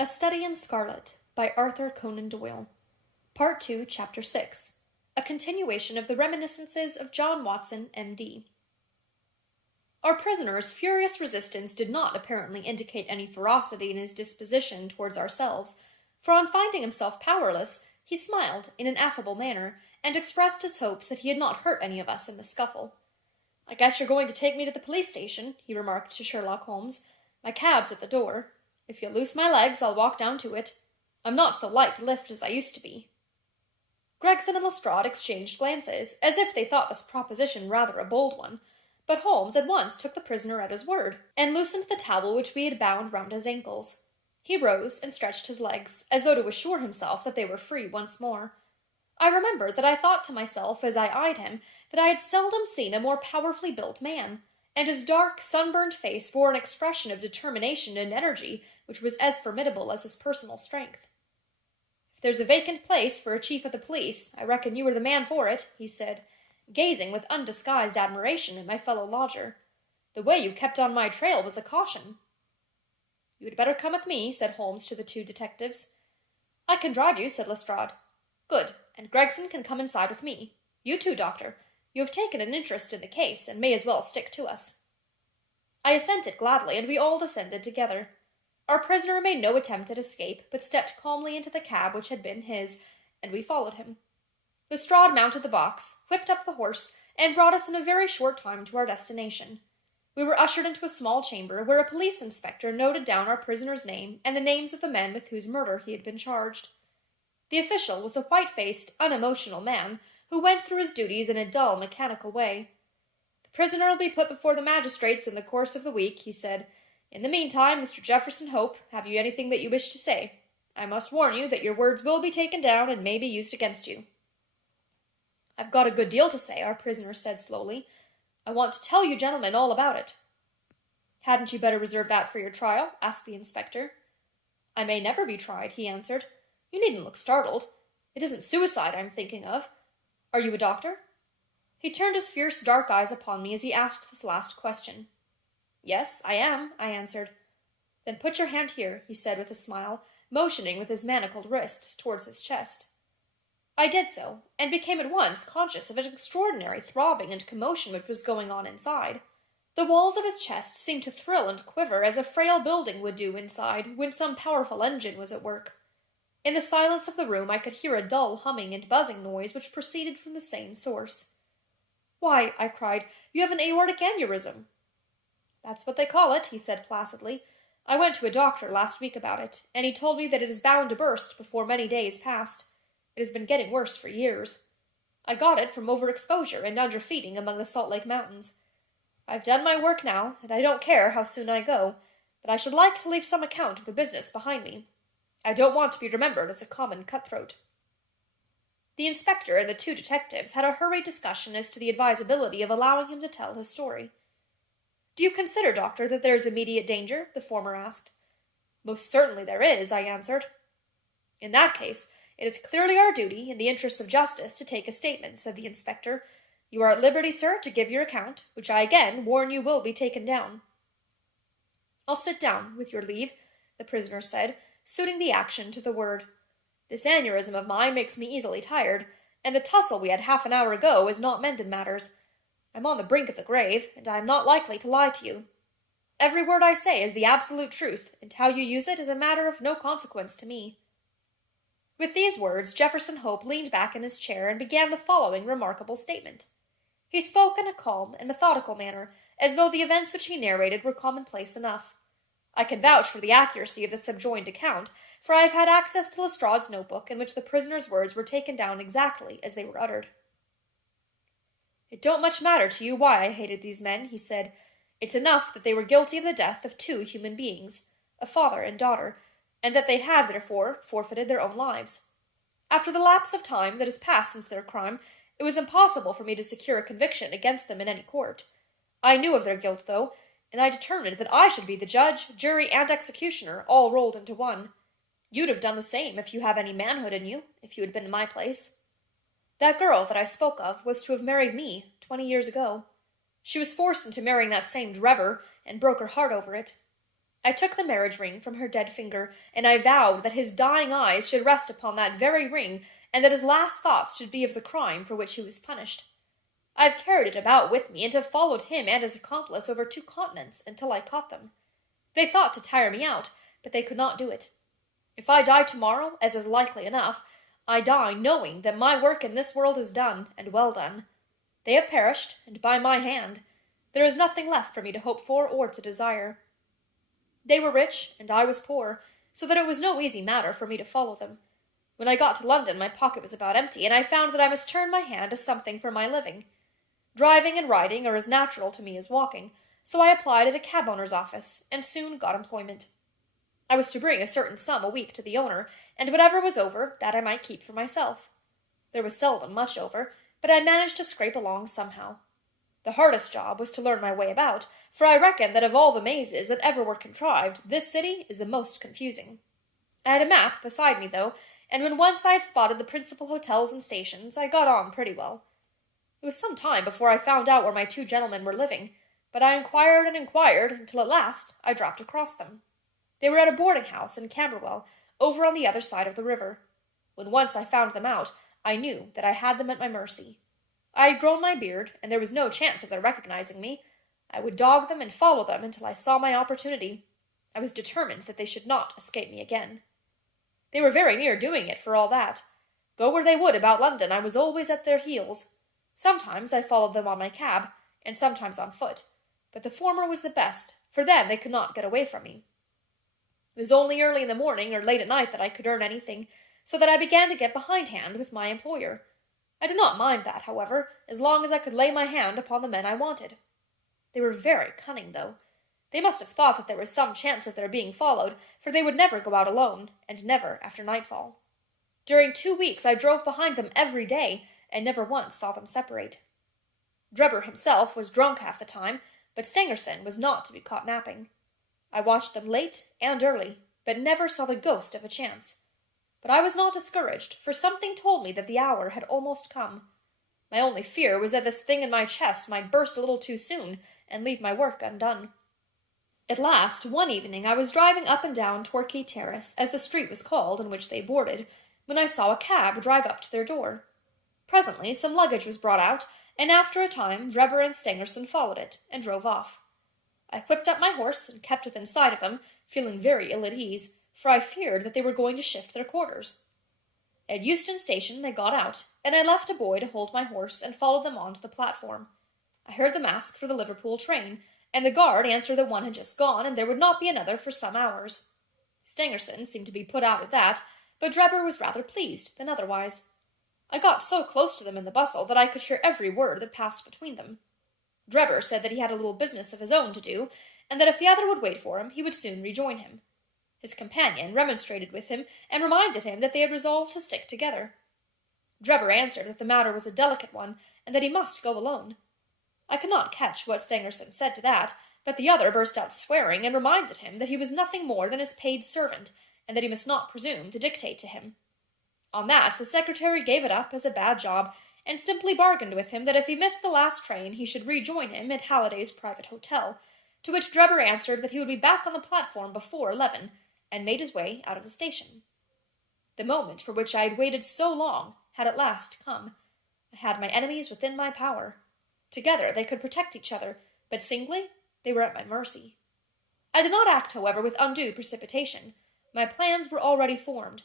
A Study in Scarlet by Arthur Conan Doyle. Part 2, Chapter 6. A continuation of the reminiscences of John Watson, M.D. Our prisoner's furious resistance did not apparently indicate any ferocity in his disposition towards ourselves, for on finding himself powerless, he smiled in an affable manner, and expressed his hopes that he had not hurt any of us in the scuffle. "I guess you're going to take me to the police station," he remarked to Sherlock Holmes. "My cab's at the door. If you'll loose my legs, I'll walk down to it. I'm not so light to lift as I used to be." Gregson and Lestrade exchanged glances, as if they thought this proposition rather a bold one, but Holmes at once took the prisoner at his word, and loosened the towel which we had bound round his ankles. He rose and stretched his legs, as though to assure himself that they were free once more. I remembered that I thought to myself, as I eyed him, that I had seldom seen a more powerfully built man, and his dark, sunburned face bore an expression of determination and energy which was as formidable as his personal strength. "If there's a vacant place for a chief of the police, I reckon you are the man for it," he said, gazing with undisguised admiration at my fellow lodger. "The way you kept on my trail was a caution." "You had better come with me," said Holmes to the two detectives. "I can drive you," said Lestrade. "Good, and Gregson can come inside with me. You too, Doctor. You have taken an interest in the case, and may as well stick to us." I assented gladly, and we all descended together. Our prisoner made no attempt at escape, but stepped calmly into the cab which had been his, and we followed him. Lestrade mounted the box, whipped up the horse, and brought us in a very short time to our destination. We were ushered into a small chamber, where a police inspector noted down our prisoner's name and the names of the men with whose murder he had been charged. The official was a white-faced, unemotional man, who went through his duties in a dull, mechanical way. "The prisoner will be put before the magistrates in the course of the week," he said. "In the meantime, Mr. Jefferson Hope, have you anything that you wish to say? I must warn you that your words will be taken down and may be used against you." "I've got a good deal to say," our prisoner said slowly. "I want to tell you gentlemen all about it." "Hadn't you better reserve that for your trial?" asked the inspector. "I may never be tried," he answered. "You needn't look startled. It isn't suicide I'm thinking of. Are you a doctor?" He turned his fierce dark eyes upon me as he asked this last question. "Yes, I am," I answered. "Then put your hand here," he said with a smile, motioning with his manacled wrists towards his chest. I did so, and became at once conscious of an extraordinary throbbing and commotion which was going on inside. The walls of his chest seemed to thrill and quiver as a frail building would do inside when some powerful engine was at work. In the silence of the room I could hear a dull humming and buzzing noise which proceeded from the same source. "Why," I cried, "you have an aortic aneurysm." "That's what they call it," he said placidly. "I went to a doctor last week about it, and he told me that it is bound to burst before many days passed. It has been getting worse for years. I got it from overexposure and underfeeding among the Salt Lake Mountains. I've done my work now, and I don't care how soon I go, but I should like to leave some account of the business behind me. I don't want to be remembered as a common cutthroat." The inspector and the two detectives had a hurried discussion as to the advisability of allowing him to tell his story. "Do you consider, Doctor, that there is immediate danger?" the former asked. "Most certainly there is," I answered. "In that case, it is clearly our duty, in the interests of justice, to take a statement," said the inspector. "You are at liberty, sir, to give your account, which I again warn you will be taken down." "I'll sit down, with your leave," the prisoner said, suiting the action to the word. "This aneurysm of mine makes me easily tired, and the tussle we had half an hour ago has not mended matters. I'm on the brink of the grave, and I am not likely to lie to you. Every word I say is the absolute truth, and how you use it is a matter of no consequence to me." With these words, Jefferson Hope leaned back in his chair and began the following remarkable statement. He spoke in a calm and methodical manner, as though the events which he narrated were commonplace enough. I can vouch for the accuracy of the subjoined account, for I have had access to Lestrade's notebook, in which the prisoner's words were taken down exactly as they were uttered. "It don't much matter to you why I hated these men," he said. "It's enough that they were guilty of the death of two human beings, a father and daughter, and that they had, therefore, forfeited their own lives. After the lapse of time that has passed since their crime, it was impossible for me to secure a conviction against them in any court. I knew of their guilt, though, and I determined that I should be the judge, jury, and executioner, all rolled into one. You'd have done the same, if you have any manhood in you, if you had been in my place. That girl that I spoke of was to have married me 20 years ago. She was forced into marrying that same Drebber, and broke her heart over it. I took the marriage ring from her dead finger, and I vowed that his dying eyes should rest upon that very ring, and that his last thoughts should be of the crime for which he was punished. I have carried it about with me, and have followed him and his accomplice over 2 continents until I caught them. They thought to tire me out, but they could not do it. If I die tomorrow, as is likely enough, I die knowing that my work in this world is done, and well done. They have perished, and by my hand. There is nothing left for me to hope for or to desire. They were rich, and I was poor, so that it was no easy matter for me to follow them. When I got to London, my pocket was about empty, and I found that I must turn my hand to something for my living. Driving and riding are as natural to me as walking, so I applied at a cab owner's office, and soon got employment. I was to bring a certain sum a week to the owner, and whatever was over, that I might keep for myself. There was seldom much over, but I managed to scrape along somehow. The hardest job was to learn my way about, for I reckon that of all the mazes that ever were contrived, this city is the most confusing. I had a map beside me, though, and when once I had spotted the principal hotels and stations, I got on pretty well. It was some time before I found out where my 2 gentlemen were living, but I inquired and inquired, until at last I dropped across them. They were at a boarding-house in Camberwell, over on the other side of the river. When once I found them out, I knew that I had them at my mercy. I had grown my beard, and there was no chance of their recognizing me. I would dog them and follow them until I saw my opportunity. I was determined that they should not escape me again. They were very near doing it, for all that. Go where they would about London, I was always at their heels. Sometimes I followed them on my cab, and sometimes on foot, but the former was the best, for then they could not get away from me. It was only early in the morning or late at night that I could earn anything, so that I began to get behindhand with my employer. I did not mind that, however, as long as I could lay my hand upon the men I wanted. They were very cunning, though. They must have thought that there was some chance of their being followed, for they would never go out alone, and never after nightfall. During 2 weeks I drove behind them every day, and never once saw them separate. Drebber himself was drunk half the time, but Stangerson was not to be caught napping. I watched them late and early, but never saw the ghost of a chance. But I was not discouraged, for something told me that the hour had almost come. My only fear was that this thing in my chest might burst a little too soon, and leave my work undone. At last, one evening, I was driving up and down Torquay Terrace, as the street was called in which they boarded, when I saw a cab drive up to their door. Presently some luggage was brought out, and after a time Drebber and Stangerson followed it, and drove off. I whipped up my horse, and kept within sight of them, feeling very ill at ease, for I feared that they were going to shift their quarters. At Euston Station they got out, and I left a boy to hold my horse, and followed them on to the platform. I heard them ask for the Liverpool train, and the guard answered that one had just gone, and there would not be another for some hours. Stangerson seemed to be put out at that, but Drebber was rather pleased than otherwise. I got so close to them in the bustle that I could hear every word that passed between them. Drebber said that he had a little business of his own to do, and that if the other would wait for him, he would soon rejoin him. His companion remonstrated with him, and reminded him that they had resolved to stick together. Drebber answered that the matter was a delicate one, and that he must go alone. I could not catch what Stangerson said to that, but the other burst out swearing, and reminded him that he was nothing more than his paid servant, and that he must not presume to dictate to him. On that, the secretary gave it up as a bad job, and simply bargained with him that if he missed the last train he should rejoin him at Halliday's private hotel, to which Drebber answered that he would be back on the platform before 11, and made his way out of the station. The moment for which I had waited so long had at last come. I had my enemies within my power. Together they could protect each other, but singly they were at my mercy. I did not act, however, with undue precipitation. My plans were already formed.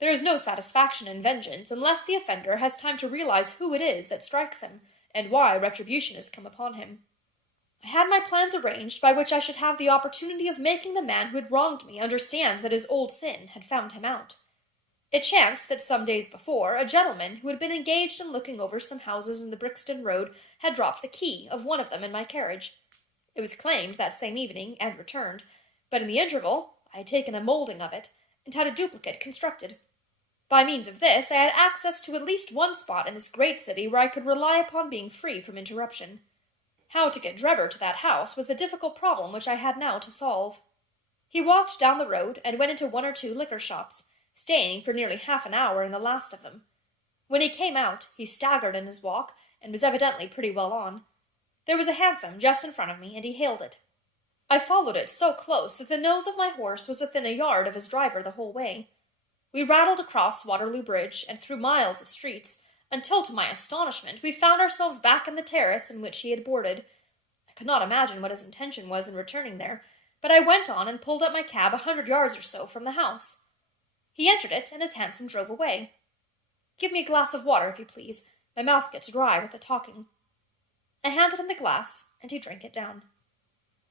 There is no satisfaction in vengeance unless the offender has time to realize who it is that strikes him, and why retribution has come upon him. I had my plans arranged by which I should have the opportunity of making the man who had wronged me understand that his old sin had found him out. It chanced that some days before, a gentleman who had been engaged in looking over some houses in the Brixton Road had dropped the key of one of them in my carriage. It was claimed that same evening, and returned, but in the interval I had taken a moulding of it, and had a duplicate constructed. By means of this I had access to at least one spot in this great city where I could rely upon being free from interruption. How to get Drebber to that house was the difficult problem which I had now to solve. He walked down the road, and went into 1 or 2 liquor shops, staying for nearly half an hour in the last of them. When he came out, he staggered in his walk, and was evidently pretty well on. There was a hansom just in front of me, and he hailed it. I followed it so close that the nose of my horse was within a yard of his driver the whole way. We rattled across Waterloo Bridge and through miles of streets, until, to my astonishment, we found ourselves back in the terrace in which he had boarded. I could not imagine what his intention was in returning there, but I went on and pulled up my cab 100 yards or so from the house. He entered it, and his hansom drove away. "Give me a glass of water, if you please. My mouth gets dry with the talking." I handed him the glass, and he drank it down.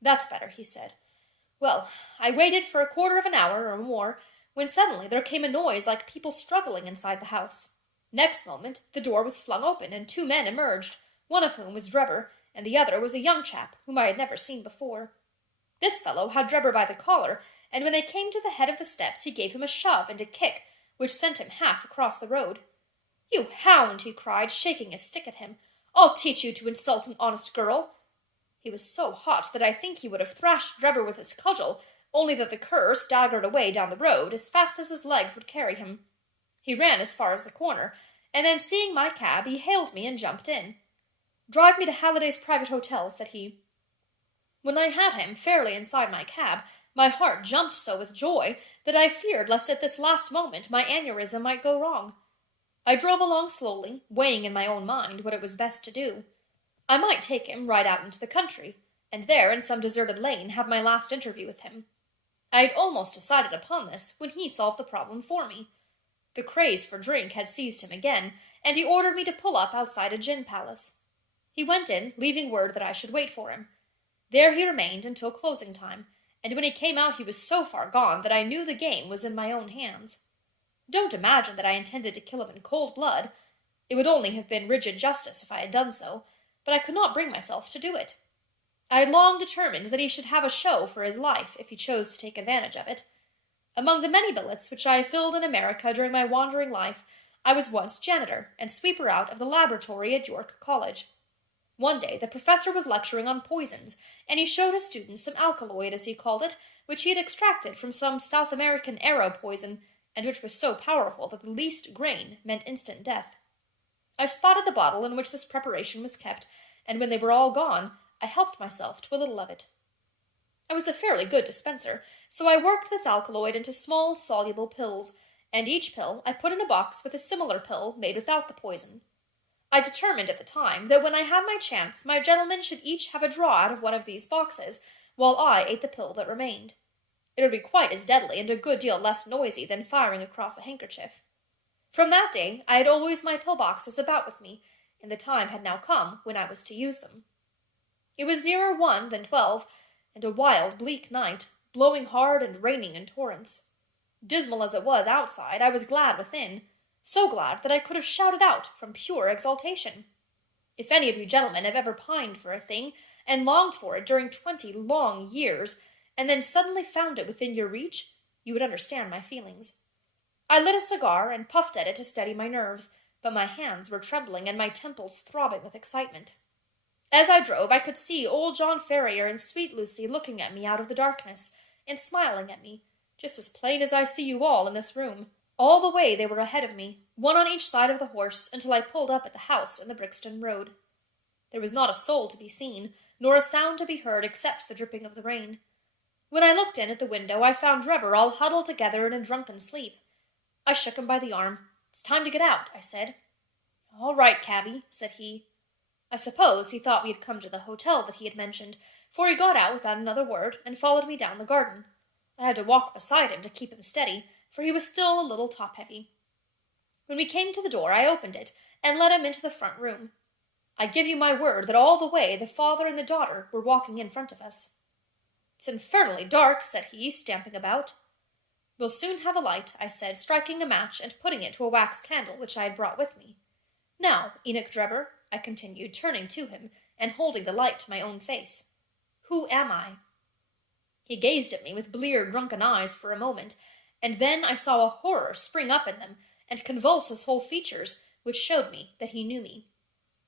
"That's better," he said. "Well, I waited for a quarter of an hour or more, when suddenly there came a noise like people struggling inside the house. Next moment the door was flung open, and 2 men emerged, one of whom was Drebber, and the other was a young chap whom I had never seen before. This fellow had Drebber by the collar, and when they came to the head of the steps he gave him a shove and a kick, which sent him half across the road. "You hound!" he cried, shaking his stick at him. "I'll teach you to insult an honest girl." He was so hot that I think he would have thrashed Drebber with his cudgel, only that the cur staggered away down the road as fast as his legs would carry him. He ran as far as the corner, and then seeing my cab, he hailed me and jumped in. "Drive me to Halliday's private hotel," said he. When I had him fairly inside my cab, my heart jumped so with joy that I feared lest at this last moment my aneurism might go wrong. I drove along slowly, weighing in my own mind what it was best to do. I might take him right out into the country, and there in some deserted lane have my last interview with him. I had almost decided upon this when he solved the problem for me. The craze for drink had seized him again, and he ordered me to pull up outside a gin palace. He went in, leaving word that I should wait for him. There he remained until closing time, and when he came out he was so far gone that I knew the game was in my own hands. Don't imagine that I intended to kill him in cold blood. It would only have been rigid justice if I had done so, but I could not bring myself to do it. I had long determined that he should have a show for his life if he chose to take advantage of it. Among the many billets which I filled in America during my wandering life, I was once janitor and sweeper out of the laboratory at York College. One day the professor was lecturing on poisons, and he showed his students some alkaloid, as he called it, which he had extracted from some South American arrow poison, and which was so powerful that the least grain meant instant death. I spotted the bottle in which this preparation was kept, and when they were all gone, I helped myself to a little of it. I was a fairly good dispenser, so I worked this alkaloid into small, soluble pills, and each pill I put in a box with a similar pill made without the poison. I determined at the time that when I had my chance, my gentlemen should each have a draw out of one of these boxes, while I ate the pill that remained. It would be quite as deadly and a good deal less noisy than firing across a handkerchief. From that day I had always my pill-boxes about with me, and the time had now come when I was to use them. It was nearer 1 than 12, and a wild, bleak night, blowing hard and raining in torrents. Dismal as it was outside, I was glad within, so glad that I could have shouted out from pure exultation. If any of you gentlemen have ever pined for a thing, and longed for it during 20 long years, and then suddenly found it within your reach, you would understand my feelings. I lit a cigar and puffed at it to steady my nerves, but my hands were trembling and my temples throbbing with excitement. As I drove, I could see old John Ferrier and sweet Lucy looking at me out of the darkness, and smiling at me, just as plain as I see you all in this room. All the way they were ahead of me, one on each side of the horse, until I pulled up at the house in the Brixton Road. There was not a soul to be seen, nor a sound to be heard except the dripping of the rain. When I looked in at the window, I found Drebber all huddled together in a drunken sleep. I shook him by the arm. "It's time to get out," I said. "All right, cabby," said he. I suppose he thought we had come to the hotel that he had mentioned, for he got out without another word and followed me down the garden. I had to walk beside him to keep him steady, for he was still a little top-heavy. When we came to the door, I opened it and let him into the front room. I give you my word that all the way the father and the daughter were walking in front of us. "It's infernally dark," said he, stamping about. "We'll soon have a light," I said, striking a match and putting it to a wax candle which I had brought with me. "Now, Enoch Drebber," I continued, turning to him and holding the light to my own face, "who am I?" He gazed at me with bleared, drunken eyes for a moment, and then I saw a horror spring up in them and convulse his whole features, which showed me that he knew me.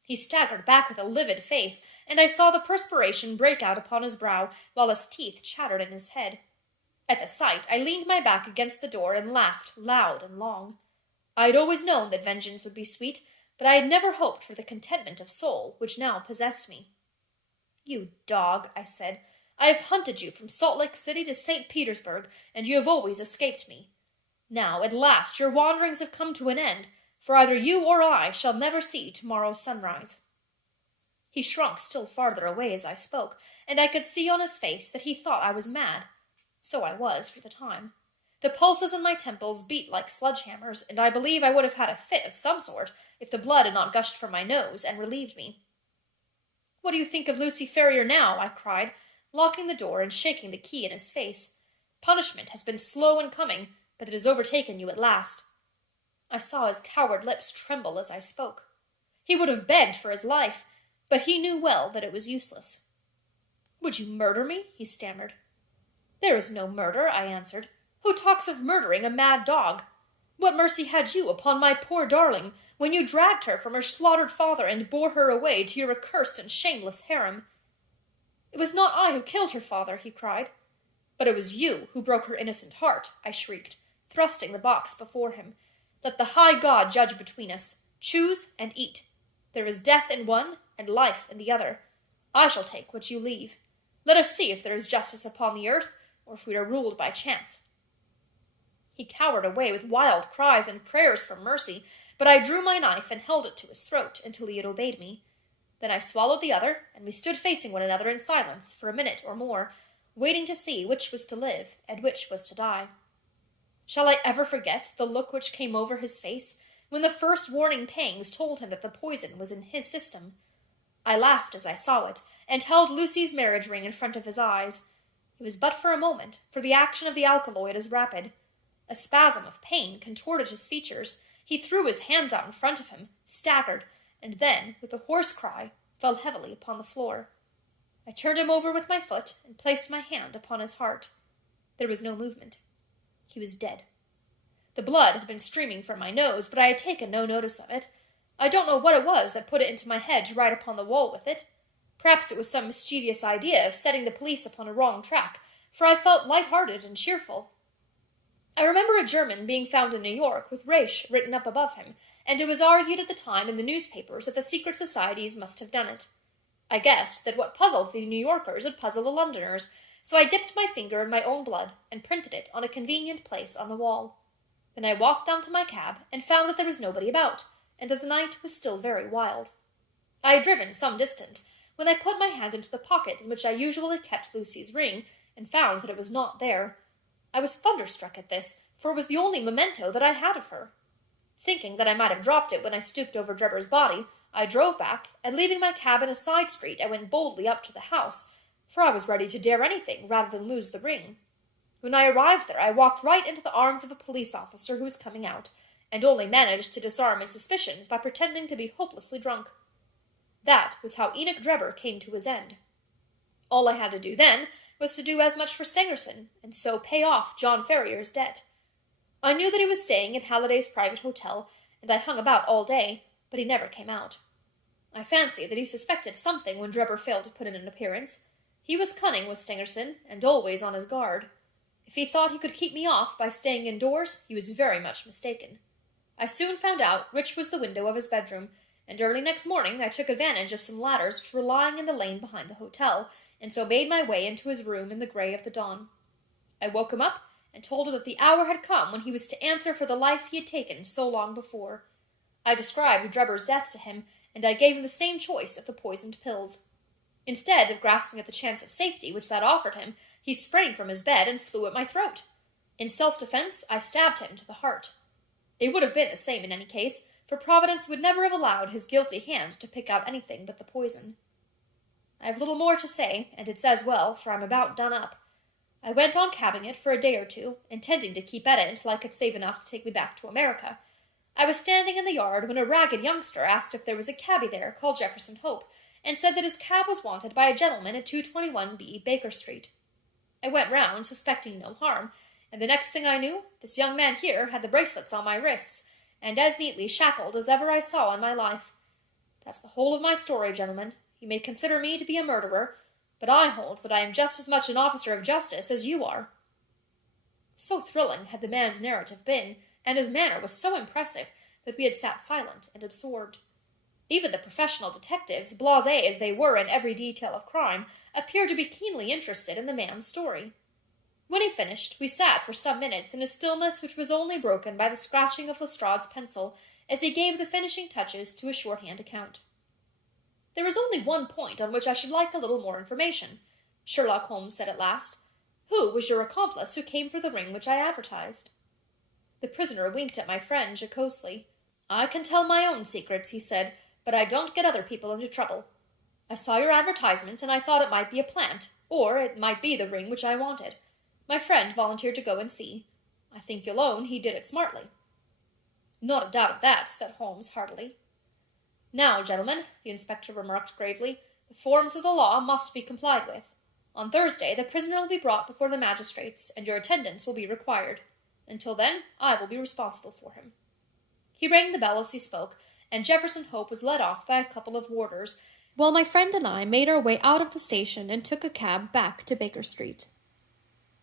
He staggered back with a livid face, and I saw the perspiration break out upon his brow, while his teeth chattered in his head. At the sight, I leaned my back against the door and laughed loud and long. I had always known that vengeance would be sweet, but I had never hoped for the contentment of soul which now possessed me. "You dog," I said, I have hunted you from Salt Lake City to St. Petersburg, and you have always escaped me. Now, at last, your wanderings have come to an end, for either you or I shall never see tomorrow's sunrise." He shrunk still farther away as I spoke, and I could see on his face that he thought I was mad. So I was, for the time. The pulses in my temples beat like sledge-hammers, and I believe I would have had a fit of some sort if the blood had not gushed from my nose and relieved me. "What do you think of Lucy Ferrier now?" I cried, locking the door and shaking the key in his face. "Punishment has been slow in coming, but it has overtaken you at last." I saw his coward lips tremble as I spoke. He would have begged for his life, but he knew well that it was useless. "Would you murder me?" he stammered. "There is no murder," I answered. "Who talks of murdering a mad dog? What mercy had you upon my poor darling when you dragged her from her slaughtered father and bore her away to your accursed and shameless harem?" "It was not I who killed her father," he cried. "But it was you who broke her innocent heart," I shrieked, thrusting the box before him. "Let the high God judge between us. Choose and eat. There is death in one and life in the other. I shall take what you leave. Let us see if there is justice upon the earth, or if we are ruled by chance." He cowered away with wild cries and prayers for mercy, but I drew my knife and held it to his throat until he had obeyed me. Then I swallowed the other, and we stood facing one another in silence for a minute or more, waiting to see which was to live and which was to die. Shall I ever forget the look which came over his face when the first warning pangs told him that the poison was in his system? I laughed as I saw it, and held Lucy's marriage ring in front of his eyes. It was but for a moment, for the action of the alkaloid is rapid. A spasm of pain contorted his features. He threw his hands out in front of him, staggered, and then, with a hoarse cry, fell heavily upon the floor. I turned him over with my foot and placed my hand upon his heart. There was no movement. He was dead. The blood had been streaming from my nose, but I had taken no notice of it. I don't know what it was that put it into my head to write upon the wall with it. Perhaps it was some mischievous idea of setting the police upon a wrong track, for I felt light-hearted and cheerful. I remember a German being found in New York with Reich written up above him, and it was argued at the time in the newspapers that the secret societies must have done it. I guessed that what puzzled the New Yorkers would puzzle the Londoners, so I dipped my finger in my own blood and printed it on a convenient place on the wall. Then I walked down to my cab and found that there was nobody about, and that the night was still very wild. I had driven some distance, when I put my hand into the pocket in which I usually kept Lucy's ring, and found that it was not there. I was thunderstruck at this, for it was the only memento that I had of her. Thinking that I might have dropped it when I stooped over Drebber's body, I drove back, and leaving my cab in a side street, I went boldly up to the house, for I was ready to dare anything rather than lose the ring. When I arrived there, I walked right into the arms of a police officer who was coming out, and only managed to disarm his suspicions by pretending to be hopelessly drunk. That was how Enoch Drebber came to his end. All I had to do then was to do as much for Stangerson, and so pay off John Ferrier's debt. I knew that he was staying at Halliday's private hotel, and I hung about all day, but he never came out. I fancy that he suspected something when Drebber failed to put in an appearance. He was cunning, was Stangerson, and always on his guard. If he thought he could keep me off by staying indoors, he was very much mistaken. I soon found out which was the window of his bedroom, and early next morning I took advantage of some ladders which were lying in the lane behind the hotel, and so made my way into his room in the grey of the dawn. I woke him up, and told him that the hour had come when he was to answer for the life he had taken so long before. I described Drebber's death to him, and I gave him the same choice of the poisoned pills. Instead of grasping at the chance of safety which that offered him, he sprang from his bed and flew at my throat. In self-defense, I stabbed him to the heart. It would have been the same in any case, for Providence would never have allowed his guilty hand to pick out anything but the poison. I have little more to say, and it's as well, for I'm about done up. I went on cabbing it for a day or two, intending to keep at it until I could save enough to take me back to America. I was standing in the yard when a ragged youngster asked if there was a cabby there called Jefferson Hope, and said that his cab was wanted by a gentleman at 221B Baker Street. I went round, suspecting no harm, and the next thing I knew, this young man here had the bracelets on my wrists, and as neatly shackled as ever I saw in my life. That's the whole of my story, gentlemen. You may consider me to be a murderer, but I hold that I am just as much an officer of justice as you are." So thrilling had the man's narrative been, and his manner was so impressive, that we had sat silent and absorbed. Even the professional detectives, blasé as they were in every detail of crime, appeared to be keenly interested in the man's story. When he finished, we sat for some minutes in a stillness which was only broken by the scratching of Lestrade's pencil as he gave the finishing touches to a shorthand account. "There is only one point on which I should like a little more information," Sherlock Holmes said at last. "Who was your accomplice who came for the ring which I advertised?" The prisoner winked at my friend jocosely. "I can tell my own secrets," he said, "but I don't get other people into trouble. I saw your advertisement, and I thought it might be a plant, or it might be the ring which I wanted. My friend volunteered to go and see. I think you'll own he did it smartly." "Not a doubt of that," said Holmes heartily. "Now, gentlemen," the inspector remarked gravely, "the forms of the law must be complied with. On Thursday the prisoner will be brought before the magistrates, and your attendance will be required. Until then, I will be responsible for him." He rang the bell as he spoke, and Jefferson Hope was led off by a couple of warders, while my friend and I made our way out of the station and took a cab back to Baker Street.